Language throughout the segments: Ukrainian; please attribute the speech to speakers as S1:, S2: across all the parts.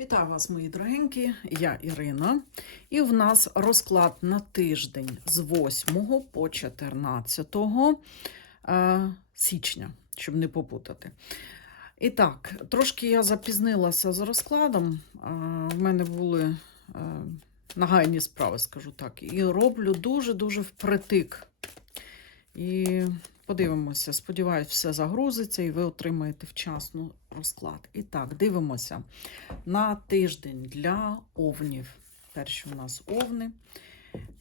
S1: Вітаю вас, мої дорогенькі, я Ірина. І в нас розклад на тиждень з 8 по 14 е, січня, щоб не попутати. І так, трошки я запізнилася з розкладом. Е, В мене були е, нагайні справи, скажу так. І роблю дуже-дуже впритик. І подивимося, сподіваюсь, все загрузиться і ви отримаєте вчасно розклад. І так, дивимося на тиждень для овнів. Перші у нас овни.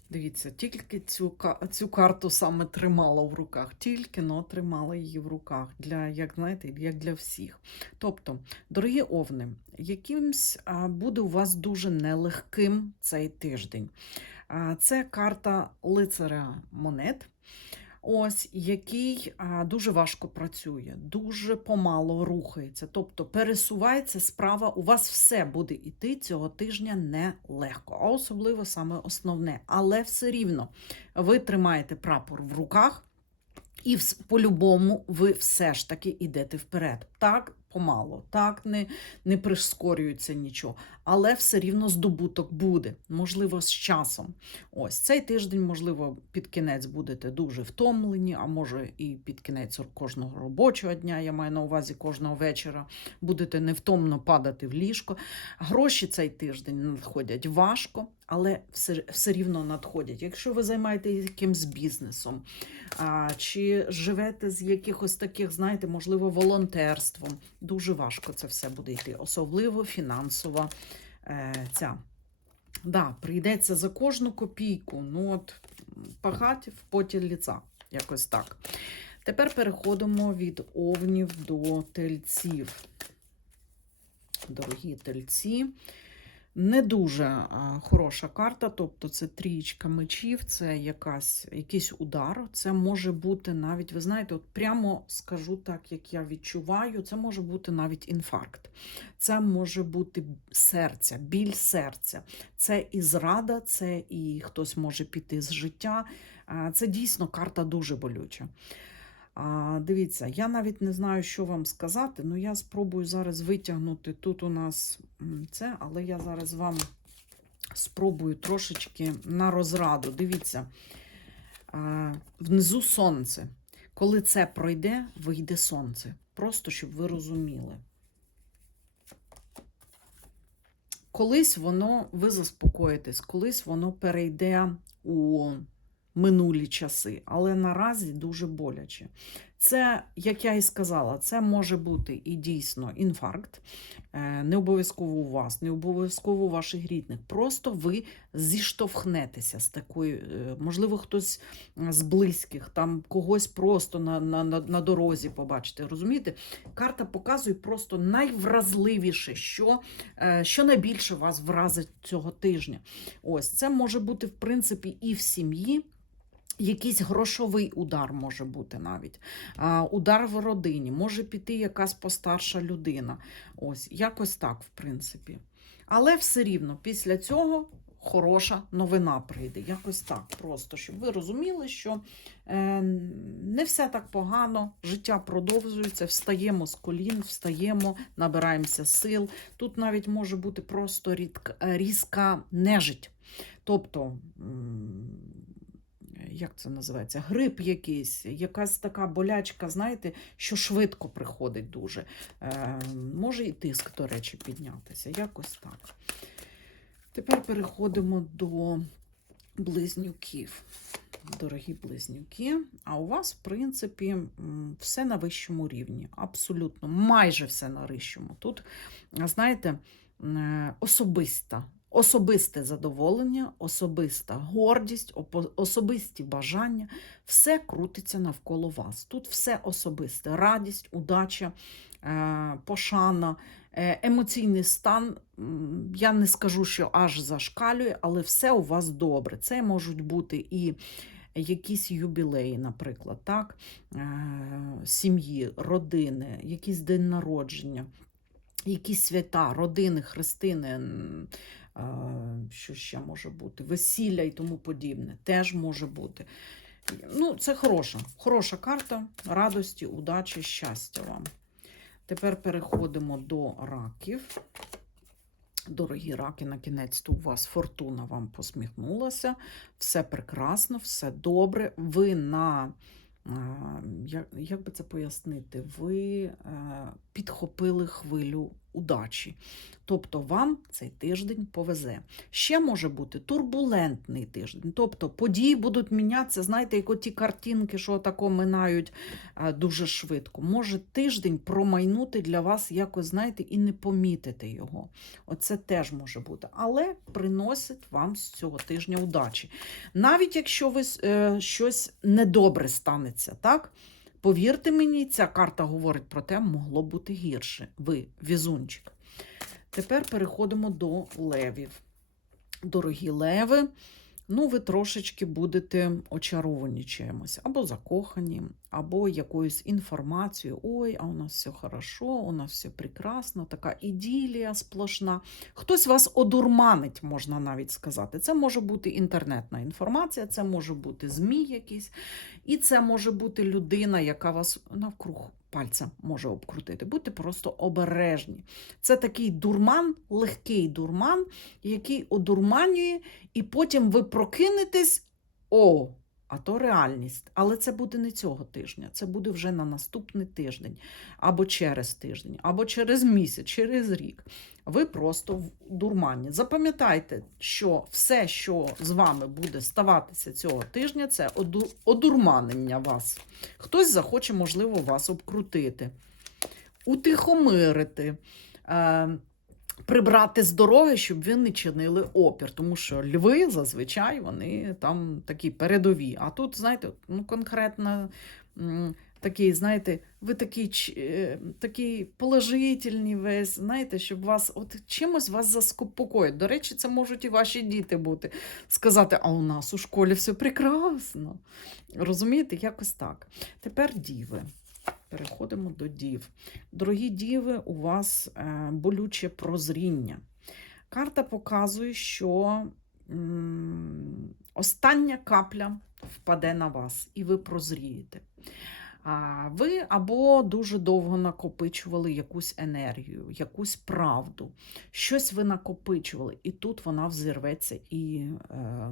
S1: Дивіться, тільки цю, цю карту саме тримала в руках, тільки но тримала її в руках, для, як знаєте, як для всіх. Тобто, дорогі овни, якимсь буде у вас дуже нелегким цей тиждень. Це карта лицаря монет. Ось який дуже важко працює, дуже помало рухається. Тобто пересувається справа, у вас все буде іти цього тижня нелегко, а особливо саме основне. Але все рівно ви тримаєте прапор в руках, і по-любому ви все ж таки йдете вперед. Так, помало, так не, не прискорюється нічого, але все рівно здобуток буде, можливо, з часом. Ось цей тиждень, можливо, під кінець будете дуже втомлені, а може і під кінець кожного робочого дня, я маю на увазі кожного вечора, будете невтомно падати в ліжко. Гроші цей тиждень надходять важко, але все, все рівно надходять. Якщо ви займаєтесь якимсь бізнесом, а, чи живете з якихось таких, знаєте, можливо, волонтерством, дуже важко це все буде йти, особливо фінансова е, ця. Да, прийдеться за кожну копійку. Ну от пахати в поті ліца. Якось так. Тепер переходимо від овнів до тельців. Дорогі тельці. Не дуже хороша карта, тобто це трієчка мечів, це якась, якийсь удар. Це може бути навіть, ви знаєте, от прямо скажу так, як я відчуваю, це може бути навіть інфаркт. Це може бути серця, біль серця. Це і зрада, це і хтось може піти з життя. Це дійсно карта дуже болюча. А, дивіться, я навіть не знаю, що вам сказати, але я спробую зараз витягнути тут у нас це, але я зараз вам спробую трошечки на розраду. Дивіться, а, внизу сонце. Коли це пройде, вийде сонце. Просто щоб ви розуміли. Колись воно, ви заспокоїтесь, колись воно перейде у минулі часи, але наразі дуже боляче. Це, як я і сказала, це може бути і дійсно інфаркт, е, не обов'язково у вас, не обов'язково у ваших рідних. Просто ви зіштовхнетеся з такою, е, можливо, хтось з близьких, там когось просто на, на, на, дорозі побачите. Розумієте? Карта показує просто найвразливіше, що, е, що найбільше вас вразить цього тижня. Ось це може бути, в принципі, і в сім'ї. Якийсь грошовий удар може бути навіть. А, удар в родині, може піти якась постарша людина. Ось, якось так, в принципі. Але все рівно після цього хороша новина прийде. Якось так. Просто, щоб ви розуміли, що е, не все так погано, життя продовжується, встаємо з колін, встаємо, набираємося сил. Тут навіть може бути просто рідка, різка нежить. Тобто. Як це називається? Грип якийсь, якась така болячка, знаєте, що швидко приходить дуже. Е, може і тиск, до речі, піднятися. Якось так. Тепер переходимо до близнюків. Дорогі близнюки, а у вас, в принципі, все на вищому рівні. Абсолютно, майже все на вищому. Тут, знаєте, е, особиста особисте задоволення, особиста гордість, особисті бажання, все крутиться навколо вас. Тут все особисте: радість, удача, е, пошана, е, емоційний стан. Я не скажу, що аж зашкалює, але все у вас добре. Це можуть бути і. Якісь юбілеї, наприклад, так? Е, сім'ї, родини, якийсь день народження, якісь свята, родини, хрестини, що ще може бути, весілля і тому подібне, теж може бути. Ну, це хороша, хороша карта радості, удачі, щастя вам. Тепер переходимо до раків. Дорогі раки, на кінець у вас фортуна вам посміхнулася. Все прекрасно, все добре. Ви на, як, як би це пояснити, ви е, підхопили хвилю удачі. Тобто вам цей тиждень повезе. Ще може бути турбулентний тиждень. Тобто події будуть мінятися, знаєте, як оті картинки, що тако минають дуже швидко. Може тиждень промайнути для вас якось, знаєте, і не помітити його. Оце теж може бути. Але приносить вам з цього тижня удачі. Навіть якщо ви е, щось недобре станеться, так? Повірте мені, ця карта говорить про те, могло бути гірше. Ви візунчик. Тепер переходимо до левів. Дорогі леви, ну ви трошечки будете очаровані чимось, або закохані, або якоюсь інформацією. Ой, а у нас все хорошо, у нас все прекрасно, така іділія сплошна. Хтось вас одурманить, можна навіть сказати. Це може бути інтернетна інформація, це може бути ЗМІ якісь, і це може бути людина, яка вас навкруг пальця може обкрутити. Будьте просто обережні. Це такий дурман, легкий дурман, який одурманює, і потім ви прокинетесь. О, а то реальність. Але це буде не цього тижня, це буде вже на наступний тиждень, або через тиждень, або через місяць, через рік. Ви просто в дурмані. Запам'ятайте, що все, що з вами буде ставатися цього тижня, це оду- одурманення вас. Хтось захоче, можливо, вас обкрутити, утихомирити. Прибрати з дороги, щоб ви не чинили опір, тому що льви зазвичай вони там такі передові. А тут, знаєте, ну конкретно такий, знаєте, ви такий, ч- е, такий положительний весь, знаєте, щоб вас от чимось вас заспокоїть. До речі, це можуть і ваші діти бути. Сказати, а у нас у школі все прекрасно. Розумієте, якось так. Тепер діви. Переходимо до дів. Дорогі діви, у вас е, болюче прозріння. Карта показує, що остання капля впаде на вас, і ви прозрієте. Ви або дуже довго накопичували якусь енергію, якусь правду, щось ви накопичували, і тут вона взірветься і е,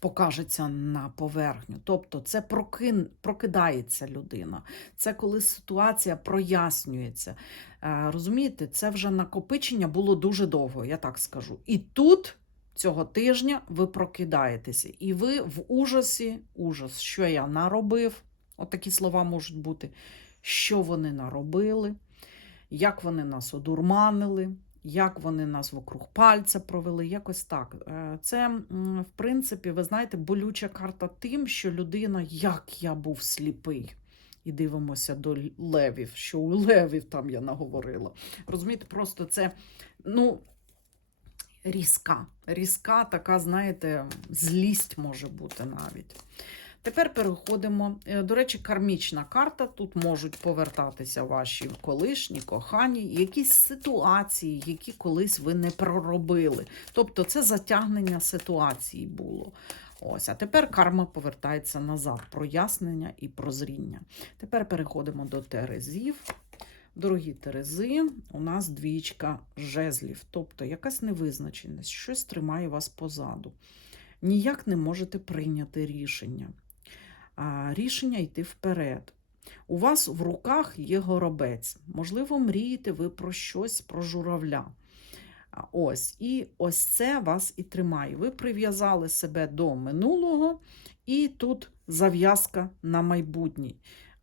S1: покажеться на поверхню. Тобто це прокин, прокидається людина. Це коли ситуація прояснюється. Е, Розумієте, це вже накопичення було дуже довго, я так скажу. І тут цього тижня ви прокидаєтеся, і ви в ужасі, ужас, що я наробив. От слова можуть бути, що вони наробили, як вони нас одурманили, як вони нас вокруг пальця провели, якось так. Е, Це, в принципі, ви знаєте, болюча карта тим, що людина, як я був сліпий. І дивимося до левів, що у левів там я наговорила. Розумієте, просто це, ну, різка. Різка, така, знаєте, злість може бути навіть. Тепер переходимо. е, До речі, кармічна карта. Тут можуть повертатися ваші колишні, кохані, якісь ситуації, які колись ви не проробили. Тобто це затягнення ситуації було. Ось, а тепер карма повертається назад. Прояснення і прозріння. Тепер переходимо до терезів. Дорогі терези, у нас двічка жезлів, тобто якась невизначеність, щось тримає вас позаду. Ніяк не можете прийняти рішення. Рішення йти вперед. У вас в руках є горобець. Можливо, мрієте ви про щось, про журавля. Ось, і ось це вас і тримає. Ви прив'язали себе до минулого, і тут зав'язка на майбутнє.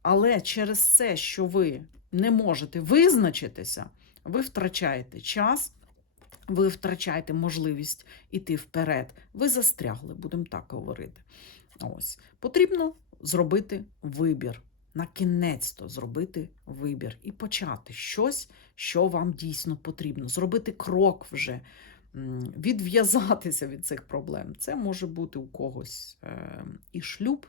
S1: Але через це, що ви не можете визначитися, ви втрачаєте час, ви втрачаєте можливість іти вперед. Ви застрягли, будемо так говорити. Ось. Потрібно зробити вибір. На кінець-то зробити вибір і почати щось, що вам дійсно потрібно. Зробити крок вже, відв'язатися від цих проблем. Це може бути у когось е, і шлюб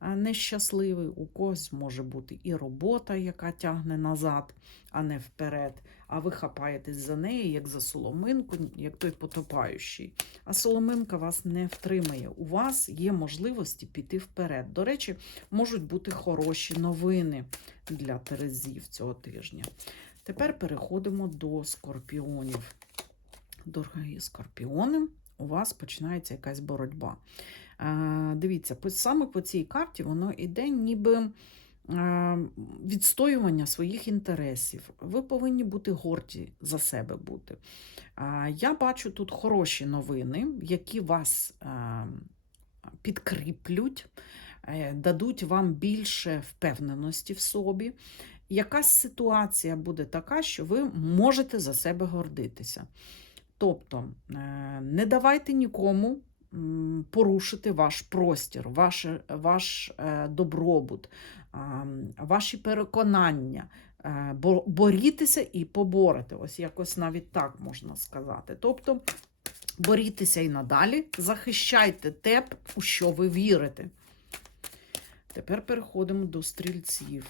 S1: нещасливий, у когось може бути і робота, яка тягне назад, а не вперед. А ви хапаєтесь за неї, як за соломинку, як той потопаючий. А соломинка вас не втримає. У вас є можливості піти вперед. До речі, можуть бути хороші новини для Терезів цього тижня. Тепер переходимо до скорпіонів. Дорогі скорпіони, у вас починається якась боротьба. Е, Дивіться, саме по цій карті воно йде ніби відстоювання своїх інтересів. Ви повинні бути горді за себе бути. Е, Я бачу тут хороші новини, які вас е, підкріплють, е, дадуть вам більше впевненості в собі. Якась ситуація буде така, що ви можете за себе гордитися. Тобто е, не давайте нікому порушити ваш простір, ваш, ваш е, добробут, ваші переконання. Е, бо- Борітеся і поборете. Ось якось навіть так можна сказати. Тобто борітеся і надалі, захищайте те, у що ви вірите. Тепер переходимо до стрільців.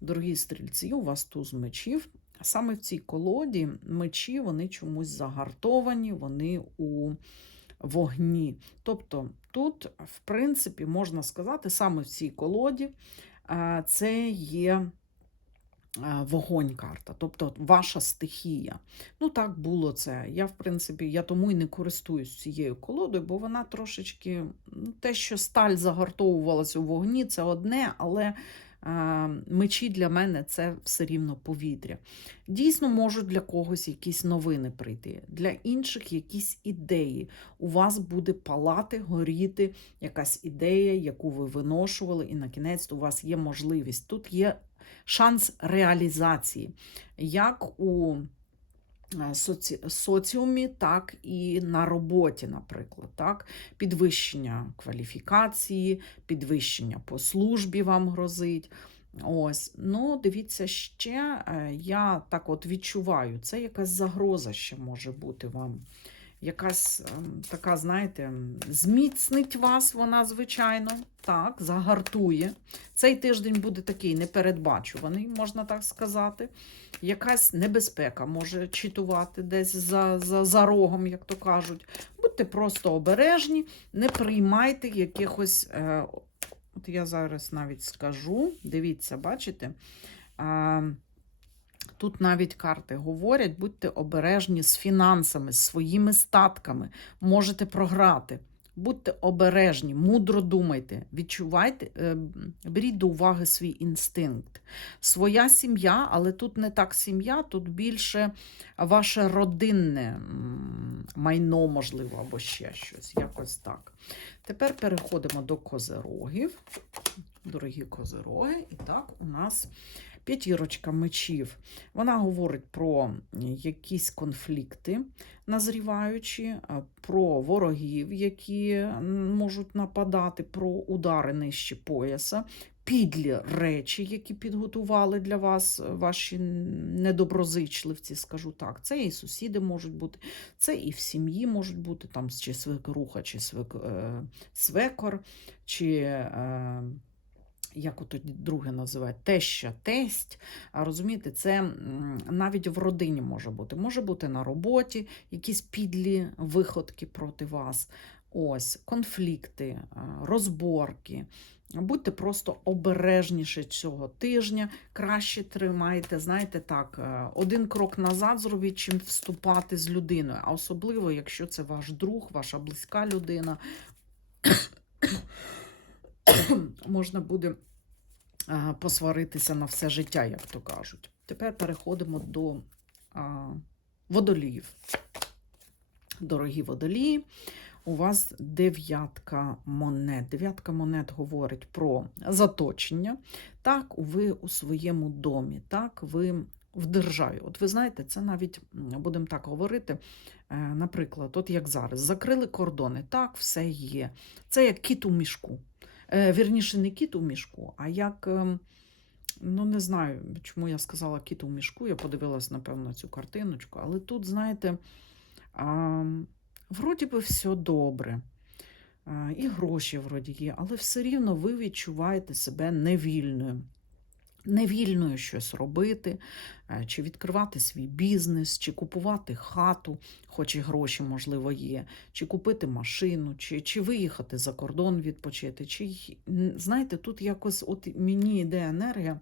S1: Дорогі стрільці, у вас туз мечів. Саме в цій колоді мечі вони чомусь загартовані, вони у вогні. Тобто тут, в принципі, можна сказати, саме в цій колоді це є вогонь карта, тобто ваша стихія. Ну, так було це. Я, в принципі, я тому і не користуюсь цією колодою, бо вона трошечки ну, те, що сталь загартовувалась у вогні, це одне, але мечі для мене це все рівно повітря. Дійсно, можуть для когось якісь новини прийти, для інших якісь ідеї. У вас буде палати, горіти якась ідея, яку ви виношували, і на кінець у вас є можливість. Тут є шанс реалізації, як у соці... соціумі, так і на роботі, наприклад. Так? Підвищення кваліфікації, підвищення по службі вам грозить. Ось, ну, дивіться, ще е, я так от відчуваю, це якась загроза ще може бути вам. Якась ем, така, знаєте, зміцнить вас вона, звичайно, так, загартує. Цей тиждень буде такий непередбачуваний, можна так сказати. Якась небезпека може читувати десь за, за, за рогом, як то кажуть. Будьте просто обережні, не приймайте якихось. Е, от я зараз навіть скажу, дивіться, бачите? Е, Тут навіть карти говорять, будьте обережні з фінансами, з своїми статками, можете програти. Будьте обережні, мудро думайте, відчувайте, е, беріть до уваги свій інстинкт. Своя сім'я, але тут не так сім'я, тут більше ваше родинне майно, можливо, або ще щось. Якось так. Тепер переходимо до козерогів. Дорогі козероги, і так у нас п'ятірочка мечів. Вона говорить про якісь конфлікти назріваючі, про ворогів, які можуть нападати, про удари нижче пояса, підлі речі, які підготували для вас е, ваші недоброзичливці, скажу так. Це і сусіди можуть бути, це і в сім'ї можуть бути, там чи свекруха, чи свек, е, свекор, чи. Е, як ото друге називають, теща, тесть. Розумієте, це навіть в родині може бути. Може бути на роботі, якісь підлі виходки проти вас. Ось, конфлікти, розборки. Будьте просто обережніше цього тижня, краще тримайте, знаєте, так, е, один крок назад зробіть, чим вступати з людиною. А особливо, якщо це ваш друг, ваша близька людина, можна буде посваритися на все життя, як то кажуть. Тепер переходимо до а, водоліїв. Дорогі водолії, у вас дев'ятка монет. Дев'ятка монет говорить про заточення. Так, ви у своєму домі, так, ви в державі. От ви знаєте, це навіть будемо так говорити. е, Наприклад, от як зараз, закрили кордони, так, все є. Це як кіт у мішку. Е, Вірніше, не кіт у мішку, а як. ем, Ну, не знаю, чому я сказала кіт у мішку. Я подивилась, напевно, цю картиночку. Але тут, знаєте, а, вроді би все добре. А, і гроші вроді є, але все рівно ви відчуваєте себе невільною. Невільною щось робити, е, чи відкривати свій бізнес, чи купувати хату, хоч і гроші, можливо, є, чи купити машину, чи, чи виїхати за кордон відпочити. Чи, знаєте, тут якось от мені йде енергія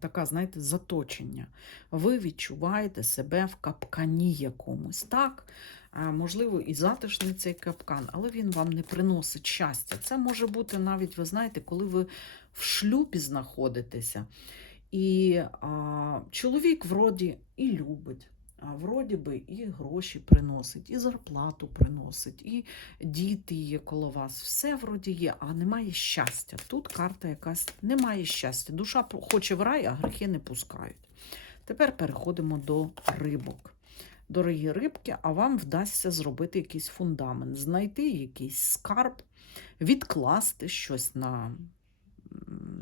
S1: така, знаєте, заточення. Ви відчуваєте себе в капкані якомусь. Так, можливо, і затишний цей капкан, але він вам не приносить щастя. Це може бути навіть, ви знаєте, коли ви в шлюбі знаходитеся. І а, чоловік вроді і любить, а вроді би і гроші приносить, і зарплату приносить, і діти є коло вас. Все вроді є, а немає щастя. Тут карта якась немає щастя. Душа хоче в рай, а гріхи не пускають. Тепер переходимо до рибок. Дорогі рибки, а вам вдасться зробити якийсь фундамент, знайти якийсь скарб, відкласти щось на,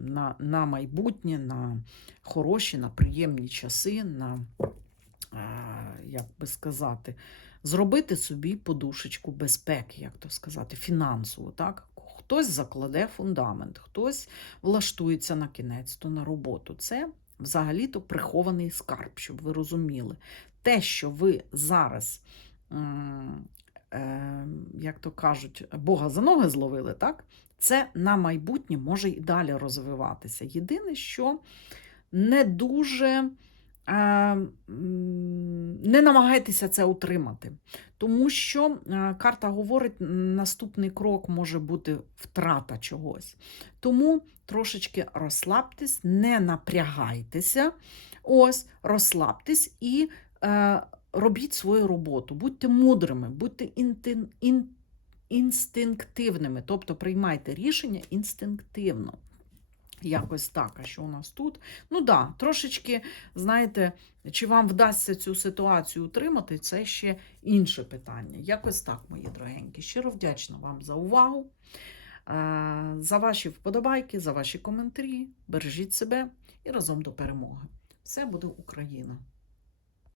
S1: на, на майбутнє, на хороші, на приємні часи, на, а, як би сказати, зробити собі подушечку безпеки, як то сказати, фінансову. Так? Хтось закладе фундамент, хтось влаштується на кінець, то на роботу. Це взагалі-то прихований скарб, щоб ви розуміли. Те, що ви зараз, е, як то кажуть, Бога за ноги зловили, так? це на майбутнє може і далі розвиватися. Єдине, що не дуже е, не намагайтеся це утримати. Тому що е, карта говорить, наступний крок може бути втрата чогось. Тому трошечки розслабтесь, не напрягайтеся, ось, розслабтесь і е, робіть свою роботу. Будьте мудрими, будьте інтин, ін, інстинктивними, тобто приймайте рішення інстинктивно. Якось так, а що у нас тут? Ну да, трошечки, знаєте, чи вам вдасться цю ситуацію утримати, це ще інше питання. Якось так, мої дорогенькі. Щиро вдячна вам за увагу, е, за ваші вподобайки, за ваші коментарі. Бережіть себе і разом до перемоги. Все буде Україна!